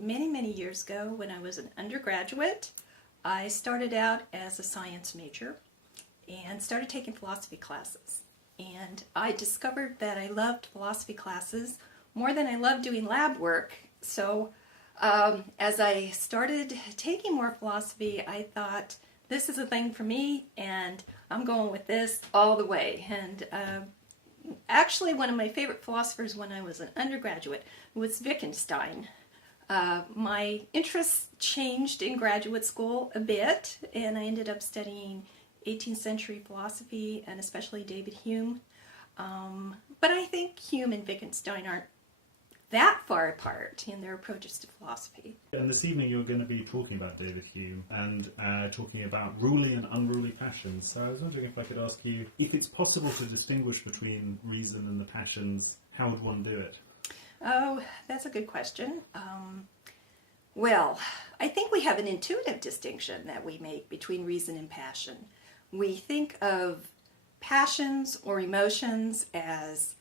Many, many years ago when I was an undergraduate, I started out as a science major and started taking philosophy classes. And I discovered that I loved philosophy classes more than I loved doing lab work. So as I started taking more philosophy, I thought, this is a thing for me, and I'm going with this all the way. And actually, one of my favorite philosophers when I was an undergraduate was Wittgenstein. My interests changed in graduate school a bit, and I ended up studying 18th century philosophy, and especially David Hume. But I think Hume and Wittgenstein aren't that far apart in their approaches to philosophy. And this evening you're going to be talking about David Hume and talking about Ruly and Unruly Passions. So I was wondering if I could ask you, if it's possible to distinguish between reason and the passions, how would one do it? Oh, that's a good question. Well, I think we have an intuitive distinction that we make between reason and passion. We think of passions or emotions as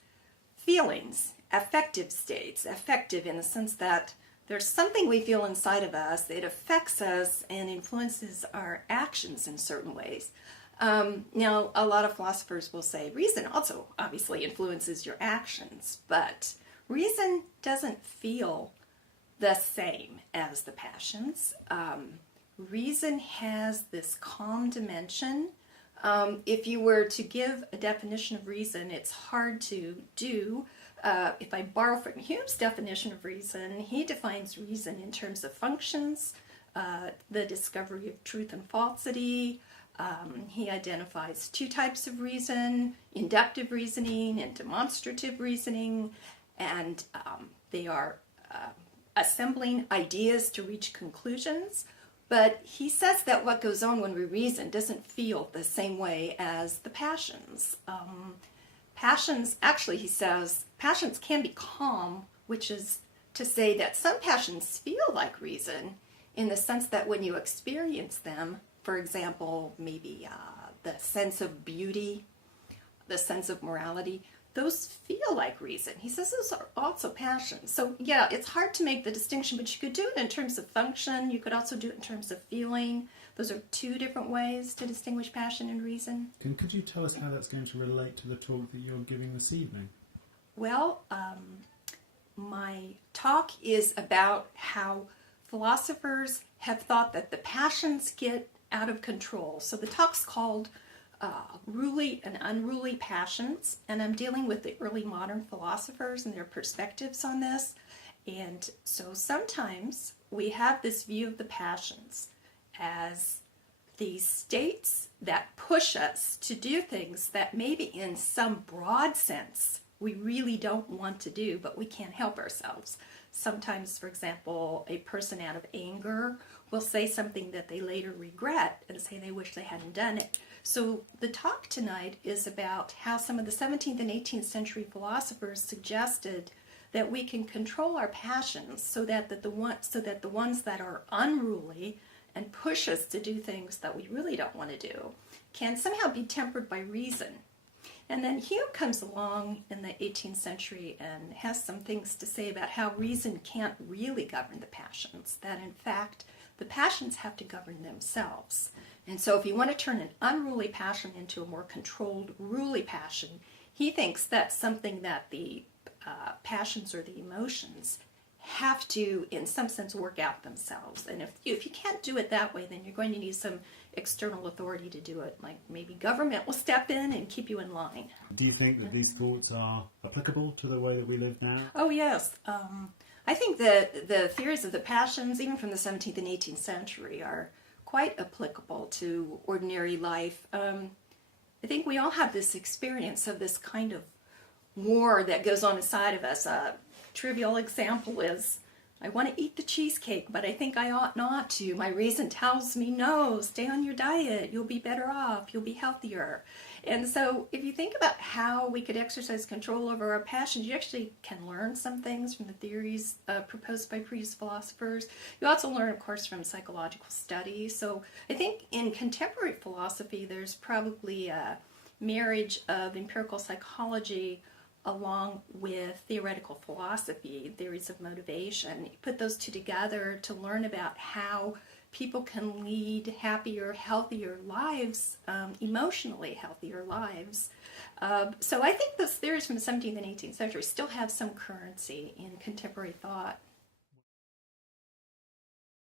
feelings, affective states, affective in the sense that there's something we feel inside of us that affects us and influences our actions in certain ways. Now, a lot of philosophers will say reason also obviously influences your actions, but reason doesn't feel the same as the passions. Reason has this calm dimension. If you were to give a definition of reason, it's hard to do. If I borrow from Hume's definition of reason, he defines reason in terms of functions, the discovery of truth and falsity. He identifies two types of reason, inductive reasoning and demonstrative reasoning, and they are assembling ideas to reach conclusions. But he says that what goes on when we reason doesn't feel the same way as the passions. Passions, actually, he says, passions can be calm, which is to say that some passions feel like reason in the sense that when you experience them, for example, maybe the sense of beauty, the sense of morality, those feel like reason. He says those are also passions. So yeah, it's hard to make the distinction, but you could do it in terms of function. You could also do it in terms of feeling. Those are two different ways to distinguish passion and reason. And could you tell us how that's going to relate to the talk that you're giving this evening? Well, my talk is about how philosophers have thought that the passions get out of control. So the talk's called Ruly and Unruly Passions, and I'm dealing with the early modern philosophers and their perspectives on this. And so sometimes we have this view of the passions as these states that push us to do things that maybe in some broad sense we really don't want to do, but we can't help ourselves. Sometimes, for example, a person out of anger will say something that they later regret and say they wish they hadn't done it. So the talk tonight is about how some of the 17th and 18th century philosophers suggested that we can control our passions so that the ones that are unruly and push us to do things that we really don't want to do can somehow be tempered by reason. And then Hume comes along in the 18th century and has some things to say about how reason can't really govern the passions, that in fact the passions have to govern themselves. And so if you want to turn an unruly passion into a more controlled, ruly passion, he thinks that's something that the passions or the emotions have to, in some sense, work out themselves. And if you can't do it that way, then you're going to need some external authority to do it, like maybe government will step in and keep you in line. Do you think that these thoughts are applicable to the way that we live now? Oh, yes. I think that the theories of the passions, even from the 17th and 18th century, are quite applicable to ordinary life. I think we all have this experience of this kind of war that goes on inside of us. A trivial example is, I want to eat the cheesecake, but I think I ought not to. My reason tells me, no, stay on your diet. You'll be better off. You'll be healthier. And so if you think about how we could exercise control over our passions, you actually can learn some things from the theories proposed by previous philosophers. You also learn, of course, from psychological studies. So I think in contemporary philosophy, there's probably a marriage of empirical psychology along with theoretical philosophy, theories of motivation. You put those two together to learn about how people can lead happier, healthier lives, emotionally healthier lives. So I think those theories from the 17th and 18th century still have some currency in contemporary thought.